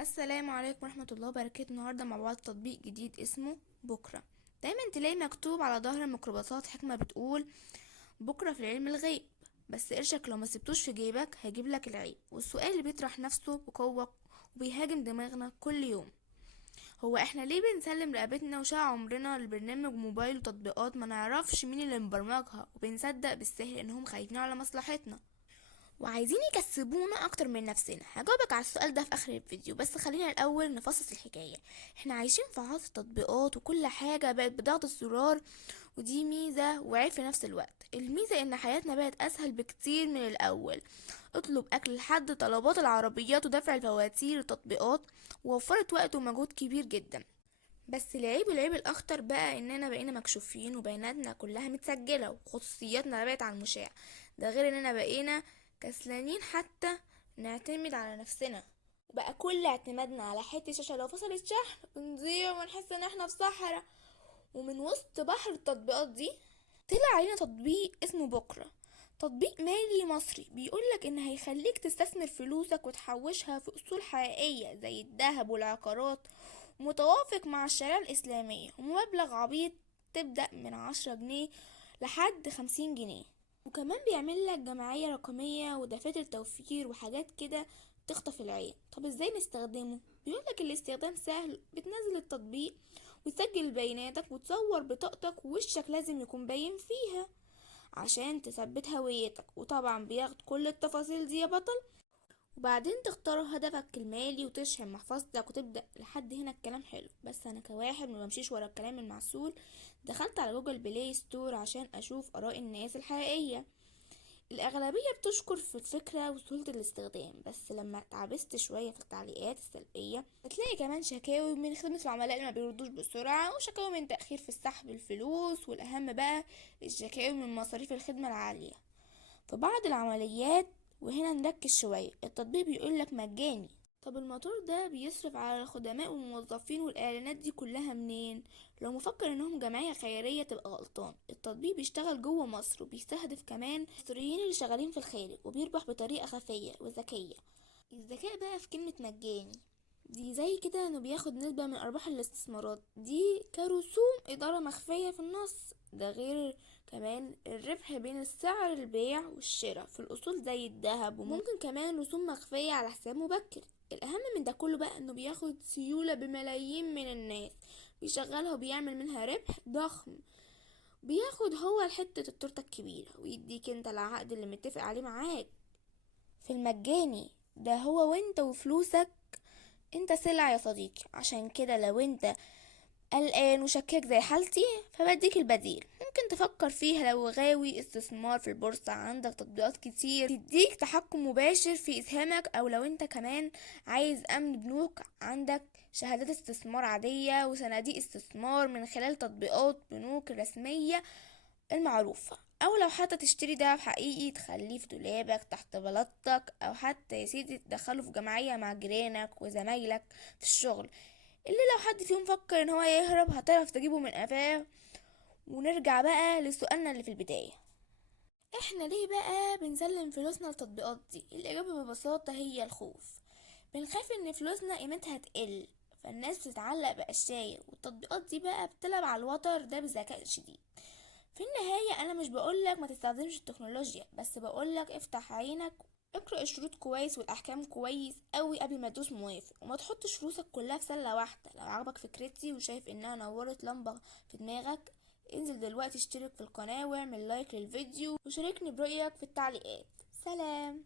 السلام عليكم ورحمة الله وبركاته. النهاردة مع بعض تطبيق جديد اسمه بكرة. دايما تلاقي مكتوب على ظهر الميكروباصات حكمة بتقول بكرة في العلم الغيب، بس قرشك لو ما سبتوش في جيبك هيجيب لك العيب. والسؤال اللي بيطرح نفسه بقوة وبيهاجم دماغنا كل يوم، هو احنا ليه بنسلم رقبتنا وشقة عمرنا لبرنامج موبايل وتطبيقات ما نعرفش مين اللي مبرمجها، وبنصدق بالسهل انهم خايفين على مصلحتنا وعايزين يكسبونا اكتر من نفسنا؟ هجاوبك على السؤال ده في اخر الفيديو، بس خلينا الاول نفصص الحكايه. احنا عايشين في عصر التطبيقات وكل حاجه بقت بضغط الزرار، ودي ميزه وعيب في نفس الوقت. الميزه ان حياتنا بقت اسهل بكتير من الاول، اطلب اكل لحد طلبات العربيات ودفع الفواتير التطبيقات، ووفرت وقت ومجهود كبير جدا. بس العيب الاخطر بقى اننا بقينا مكشوفين وبياناتنا كلها متسجله وخصوصياتنا بقت على المشاع. ده غير اننا بقينا كسلانين حتى نعتمد على نفسنا، بقى كل اعتمادنا على حته شاشه لو فصلت شحن بنضيع ونحس ان احنا في صحراء. ومن وسط بحر التطبيقات دي طلع علينا تطبيق اسمه بكرة، تطبيق مالي مصري بيقولك ان هيخليك تستثمر فلوسك وتحوشها في اصول حقيقية زي الذهب والعقارات، متوافق مع الشريعة الاسلامية، ومبلغ عبيط تبدأ من 10 جنيه لحد 50 جنيه. وكمان بيعمل لك جمعية رقمية ودفاتر توفير وحاجات كده تخطف العين. طب ازاي نستخدمه؟ بيقولك الاستخدام سهل، بتنزل التطبيق وتسجل بياناتك وتصور بطاقتك ووشك لازم يكون باين فيها عشان تثبت هويتك، وطبعا بياخد كل التفاصيل دي يا بطل. وبعدين تختار هدفك المالي وتشحن محفظتك وتبدأ. لحد هنا الكلام حلو، بس انا كواحد ما بمشيش ورا الكلام المعسول دخلت على جوجل بلاي ستور عشان اشوف اراء الناس الحقيقية. الأغلبية بتشكر في الفكرة وسهولة الاستخدام، بس لما اتعبست شوية في التعليقات السلبية هتلاقي كمان شكاوي من خدمة العملاء اللي ما بيردوش بسرعة، وشكاوي من تأخير في السحب الفلوس، والأهم بقى الشكاوي من مصاريف الخدمة العالية في بعض العمليات. وهنا نركز شوية، التطبيق بيقولك مجاني. طب الموتور ده بيصرف على الخدماء والموظفين والإعلانات دي كلها منين؟ لو مفكر انهم جمعية خيرية تبقى غلطان. التطبيق بيشتغل جوه مصر وبيستهدف كمان المصريين اللي شغالين في الخارج، وبيربح بطريقة خفية وذكية. الذكاء بقى في كلمة مجاني دي زي كده انه بياخد نسبة من ارباح الاستثمارات دي كرسوم ادارة مخفية في النص. ده غير كمان الربح بين السعر البيع والشراء في الاصول زي الذهب، وممكن كمان رسوم مخفية على حساب مبكر. الاهم من ده كله بقى انه بياخد سيولة بملايين من الناس، بيشغلها وبيعمل منها ربح ضخم، بياخد هو حتة التورتة الكبيرة ويديك انت العقد اللي متفق عليه معاك. في المجاني ده هو وانت وفلوسك انت سلع يا صديقي. عشان كده لو انت قلقان وشكاك زي حالتي فبديك البديل، ممكن تفكر فيها. لو غاوي استثمار في البورصة عندك تطبيقات كتير تديك تحكم مباشر في اسهامك، او لو انت كمان عايز امن بنوك عندك شهادات استثمار عادية وصناديق استثمار من خلال تطبيقات بنوك رسمية المعروفة، او لو حتى تشتري دهب حقيقي تخليه في دولابك تحت بلاطتك، او حتى يا سيدي تدخله في جمعية مع جيرانك وزمايلك في الشغل، اللي لو حد فيهم فكر ان هو يهرب هتعرف تجيبه من قفاه. ونرجع بقى لسؤالنا اللي في البداية، احنا ليه بقى بنسلم فلوسنا للتطبيقات دي؟ الاجابة ببساطة هي الخوف. بنخاف ان فلوسنا قيمتها تقل، فالناس بتتعلق بأشياء، والتطبيقات دي بقى بتلعب على الوتر ده بذكاء شديد. في النهاية انا مش بقولك ما تستخدمش التكنولوجيا، بس بقولك افتح عينك، اقرأ الشروط كويس والاحكام كويس قوي قبل ما تدوس موافق، وما تحطش فلوسك كلها في سلة واحدة. لو عجبك فكرتي وشايف انها نورت لمبة في دماغك، انزل دلوقتي اشترك في القناة واعمل لايك للفيديو وشاركني برأيك في التعليقات. سلام.